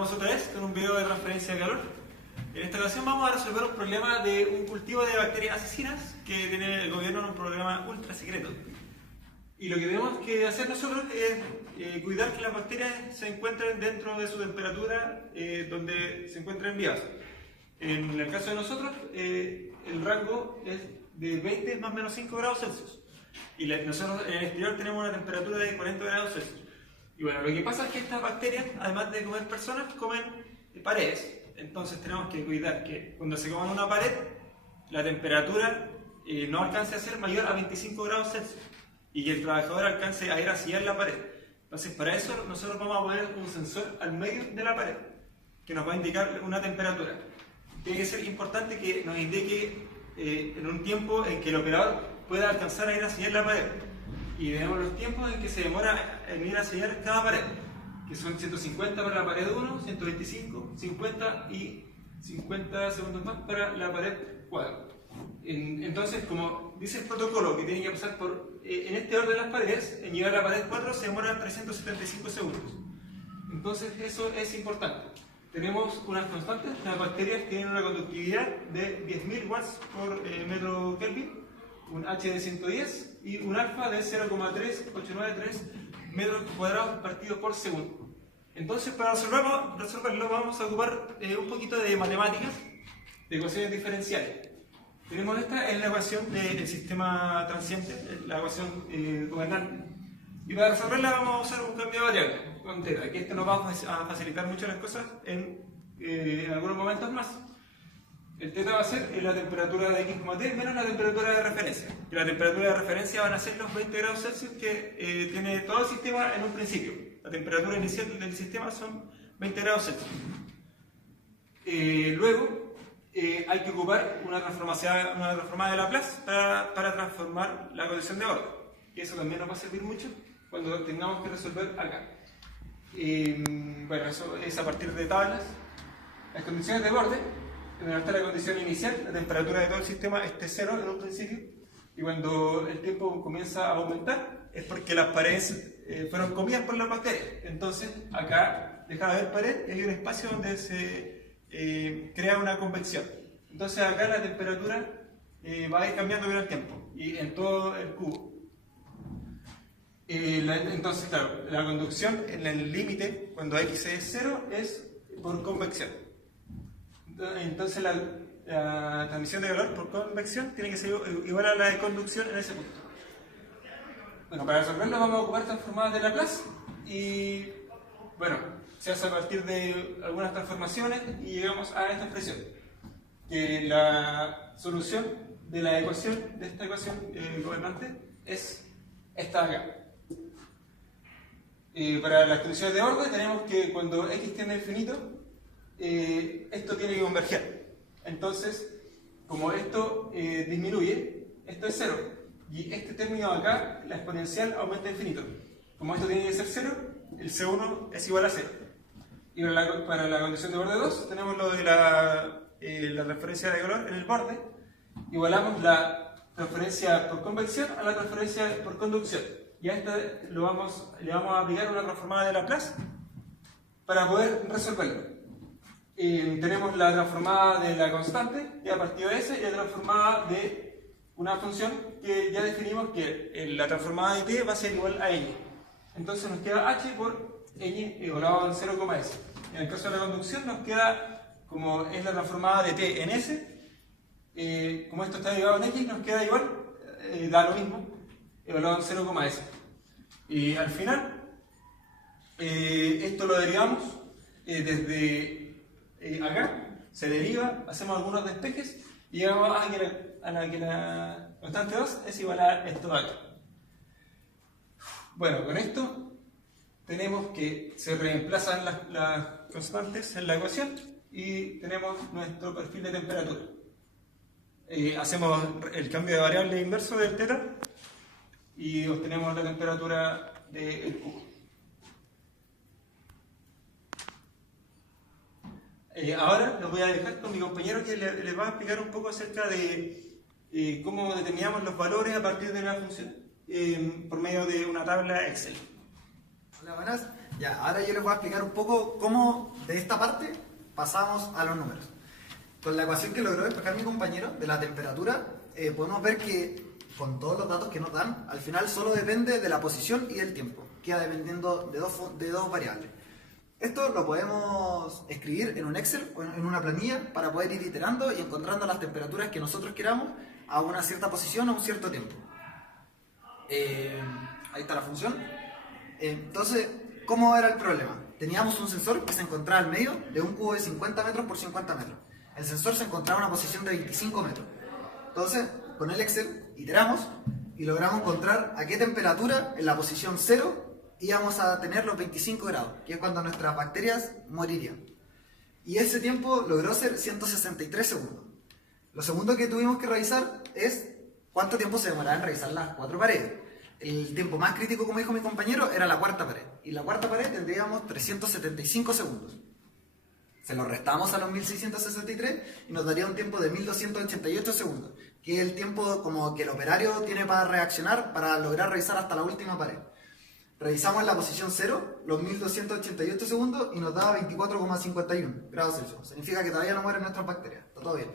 estamos otra vez con un video de transferencia de calor. En esta ocasión vamos a resolver un problema de un cultivo de bacterias asesinas que tiene el gobierno en un programa ultra secreto. Y lo que tenemos que hacer nosotros es cuidar que las bacterias se encuentren dentro de su temperatura donde se encuentran vivas. En el caso de nosotros, el rango es de 20 más o menos 5 grados Celsius. Y nosotros en el exterior tenemos una temperatura de 40 grados Celsius. Y bueno, lo que pasa es que estas bacterias, además de comer personas, comen paredes. Entonces tenemos que cuidar que cuando se coman una pared, la temperatura no alcance a ser mayor a 25 grados Celsius y que el trabajador alcance a ir a sellar la pared. Entonces para eso nosotros vamos a poner un sensor al medio de la pared que nos va a indicar una temperatura. Tiene que ser importante que nos indique en un tiempo en que el operador pueda alcanzar a ir a sellar la pared. Y tenemos los tiempos en que se demora en ir a sellar cada pared, que son 150 para la pared 1, 125, 50 y 50 segundos más para la pared 4. Entonces, como dice el protocolo que tiene que pasar por en este orden las paredes, en llegar a la pared 4 se demora 375 segundos. Entonces, eso es importante. Tenemos unas constantes, las bacterias tienen una conductividad de 10.000 watts por metro Kelvin, un H de 110 y un alfa de 0,3893 metros cuadrados partidos por segundo. Entonces, para resolverlo vamos a ocupar un poquito de matemáticas, de ecuaciones diferenciales. Tenemos esta es la ecuación del sistema transiente, la ecuación gobernante. Y para resolverla vamos a usar un cambio de variable, con teta, que esto nos va a facilitar mucho las cosas en algunos momentos más. El teta va a ser la temperatura de x, t menos la temperatura de referencia. Y la temperatura de referencia van a ser los 20 grados Celsius que tiene todo el sistema en un principio. La temperatura inicial del sistema son 20 grados Celsius. Luego hay que ocupar una transformada de Laplace para transformar la condición de orden. Y eso también nos va a servir mucho cuando tengamos que resolver acá. Bueno, eso es a partir de tablas. Las condiciones de borde, donde está la condición inicial, la temperatura de todo el sistema esté 0 en un principio, y cuando el tiempo comienza a aumentar es porque las paredes fueron comidas por las bacterias. Entonces acá deja de haber pared y hay un espacio donde se crea una convección. Entonces acá la temperatura va a ir cambiando con el tiempo y en todo el cubo. Entonces, claro, la conducción en el límite, cuando x es 0, es por convección. Entonces la transmisión de calor por convección tiene que ser igual a la de conducción en ese punto. Bueno, para resolverlo vamos a ocupar transformadas de Laplace y bueno, se hace a partir de algunas transformaciones y llegamos a esta expresión. Que la solución de la ecuación, de esta ecuación gobernante, es esta de acá. Para las condiciones de orden tenemos que cuando x tiende a infinito, esto tiene que converger. Entonces, como esto disminuye, esto es 0. Y este término de acá, la exponencial, aumenta a infinito. Como esto tiene que ser 0, el C1 es igual a 0. Y para la condición de borde 2, tenemos lo de la transferencia de calor en el borde. Igualamos la transferencia por convección a la transferencia por conducción. Y a esta le vamos a aplicar una transformada de Laplace para poder resolverlo. Tenemos la transformada de la constante, que a partir de S, y la transformada de una función que ya definimos que la transformada de t va a ser igual a ñ. Entonces nos queda h por ñ igualado en 0,s. En el caso de la conducción nos queda, como es la transformada de t en s, como esto está derivado en x, nos queda igual, da lo mismo, evaluado en 0,s. Y al final, esto lo derivamos desde acá, se deriva, hacemos algunos despejes y llegamos a que la constante 2 es igual a esto de acá. Bueno, con esto tenemos que se reemplazan las constantes en la ecuación y tenemos nuestro perfil de temperatura. Hacemos el cambio de variable inverso del teta y obtenemos la temperatura del cubo. Ahora los voy a dejar con mi compañero que les va a explicar un poco acerca de cómo determinamos los valores a partir de la función por medio de una tabla Excel. Hola, buenas. Ya, ahora yo les voy a explicar un poco cómo de esta parte pasamos a los números. Con la ecuación que logró despejar mi compañero de la temperatura, podemos ver que con todos los datos que nos dan, al final solo depende de la posición y del tiempo. Queda dependiendo de dos variables. Esto lo podemos escribir en un Excel o en una planilla para poder ir iterando y encontrando las temperaturas que nosotros queramos a una cierta posición o a un cierto tiempo. Ahí está la función. Entonces, ¿cómo era el problema? Teníamos un sensor que se encontraba al medio de un cubo de 50 metros por 50 metros. El sensor se encontraba en una posición de 25 metros. Entonces, con el Excel, iteramos y logramos encontrar a qué temperatura en la posición 0 íbamos a tener los 25 grados, que es cuando nuestras bacterias morirían. Y ese tiempo logró ser 163 segundos. Lo segundo que tuvimos que revisar es cuánto tiempo se demoraba en revisar las 4 paredes. El tiempo más crítico, como dijo mi compañero, era la cuarta pared. Y la cuarta pared tendríamos 375 segundos. Se lo restamos a los 1663 y nos daría un tiempo de 1288 segundos, que es el tiempo como que el operario tiene para reaccionar para lograr revisar hasta la última pared. Revisamos la posición 0, los 1288 segundos, y nos da 24,51 grados Celsius. Significa que todavía no mueren nuestras bacterias, está todo bien.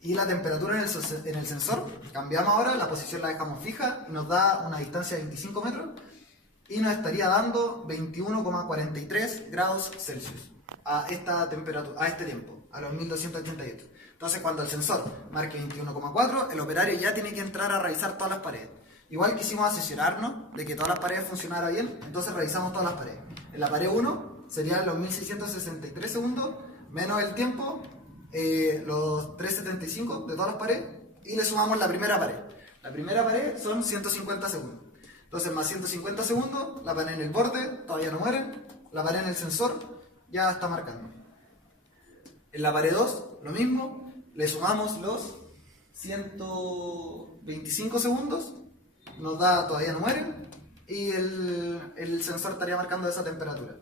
Y la temperatura en el sensor, cambiamos ahora, la posición la dejamos fija y nos da una distancia de 25 metros y nos estaría dando 21,43 grados Celsius a esta temperatura, a este tiempo, a los 1288. Entonces, cuando el sensor marque 21,4, el operario ya tiene que entrar a revisar todas las paredes. Igual quisimos asesorarnos de que todas las paredes funcionaran bien, entonces revisamos todas las paredes. En la pared 1 serían los 1663 segundos, menos el tiempo, los 375 de todas las paredes, y le sumamos la primera pared. La primera pared son 150 segundos. Entonces, más 150 segundos, la pared en el borde, todavía no mueren, la pared en el sensor ya está marcando. En la pared 2, lo mismo, le sumamos los 125 segundos, nos da todavía no mueren, y el sensor estaría marcando esa temperatura.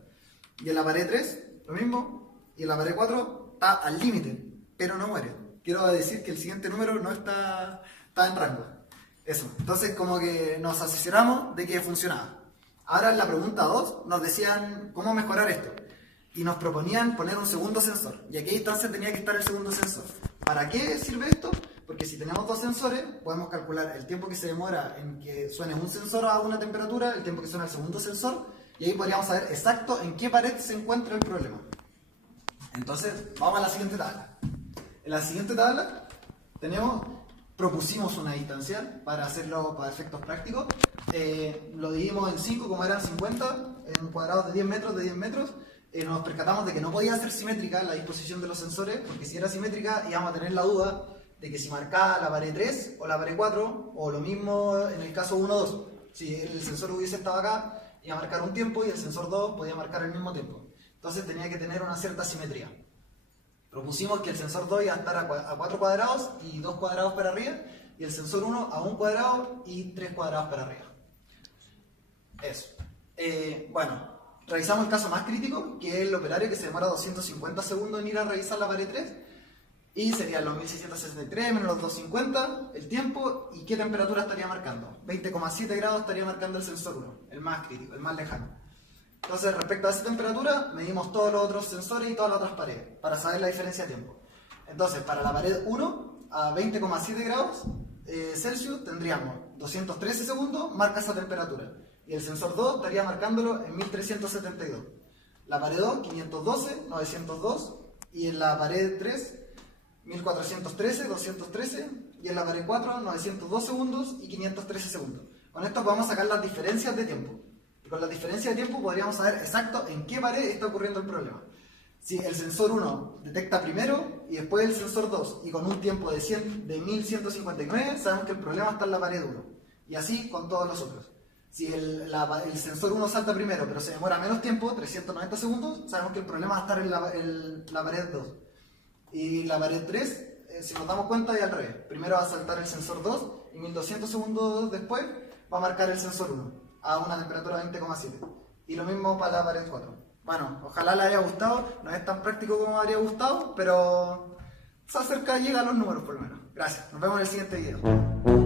Y en la pared 3, lo mismo, y en la pared 4 está al límite, pero no muere. Quiero decir que el siguiente número no está en rango. Eso, entonces como que nos asesoramos de que funcionaba. Ahora en la pregunta 2 nos decían cómo mejorar esto. Y nos proponían poner un segundo sensor. ¿Y a qué distancia tenía que estar el segundo sensor? ¿Para qué sirve esto? Porque si tenemos dos sensores, podemos calcular el tiempo que se demora en que suene un sensor a una temperatura, el tiempo que suena el segundo sensor, y ahí podríamos saber exacto en qué pared se encuentra el problema. Entonces, vamos a la siguiente tabla. En la siguiente tabla propusimos una distancia para hacerlo para efectos prácticos. Lo dividimos en 5, como eran 50, en cuadrados de 10 metros, nos percatamos de que no podía ser simétrica la disposición de los sensores, porque si era simétrica íbamos a tener la duda de que si marcaba la pared 3 o la pared 4, o lo mismo en el caso 1 o 2. Si el sensor hubiese estado acá, iba a marcar un tiempo y el sensor 2 podía marcar el mismo tiempo. Entonces tenía que tener una cierta simetría. Propusimos que el sensor 2 iba a estar a 4 cuadrados y 2 cuadrados para arriba, y el sensor 1 a 1 cuadrado y 3 cuadrados para arriba. Eso. Bueno, revisamos el caso más crítico, que es el operario que se demora 250 segundos en ir a revisar la pared 3, y serían los 1663 menos los 250, el tiempo, y qué temperatura estaría marcando. 20,7 grados estaría marcando el sensor 1, el más crítico, el más lejano. Entonces, respecto a esa temperatura, medimos todos los otros sensores y todas las otras paredes, para saber la diferencia de tiempo. Entonces, para la pared 1, a 20,7 grados Celsius, tendríamos 213 segundos, marca esa temperatura. Y el sensor 2 estaría marcándolo en 1372. La pared 2, 512, 902. Y en la pared 3, 1413, 213. Y en la pared 4, 902 segundos y 513 segundos. Con esto podemos sacar las diferencias de tiempo. Y con las diferencias de tiempo podríamos saber exacto en qué pared está ocurriendo el problema. Si el sensor 1 detecta primero y después el sensor 2, y con un tiempo de 1159, sabemos que el problema está en la pared 1. Y así con todos los otros. Si el sensor 1 salta primero, pero se demora menos tiempo, 390 segundos, sabemos que el problema va a estar en la pared 2. Y la pared 3, si nos damos cuenta, es al revés. Primero va a saltar el sensor 2 y 1200 segundos después va a marcar el sensor 1 a una temperatura de 20,7. Y lo mismo para la pared 4. Bueno, ojalá les haya gustado. No es tan práctico como me habría gustado, pero se acerca, llega a los números por lo menos. Gracias. Nos vemos en el siguiente video.